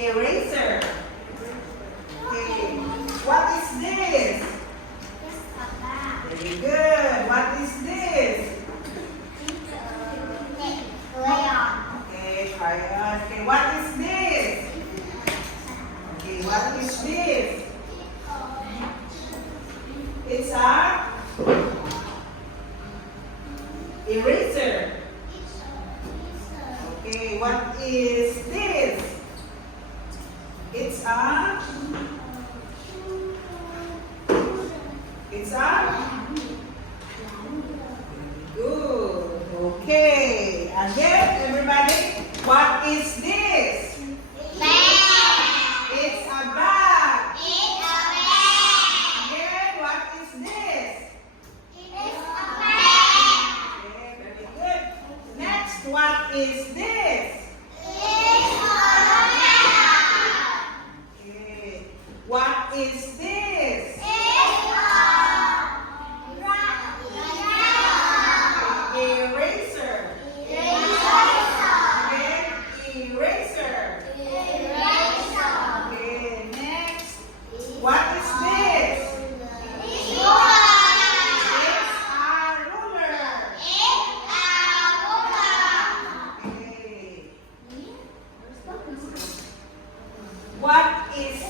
Eraser. Okay. What is this? Very good. What is this? Okay, crayon. Okay, what is this? Okay, what is this? It's a eraser. Okay, what is this? It's a good. Okay. Again, everybody, what is this? It's a bag. Again, what is this? Okay, very good. Next, what is this? Okay. What is this? Eraser. Again, eraser. Okay, next. What is this? It's a ruler. Okay. What is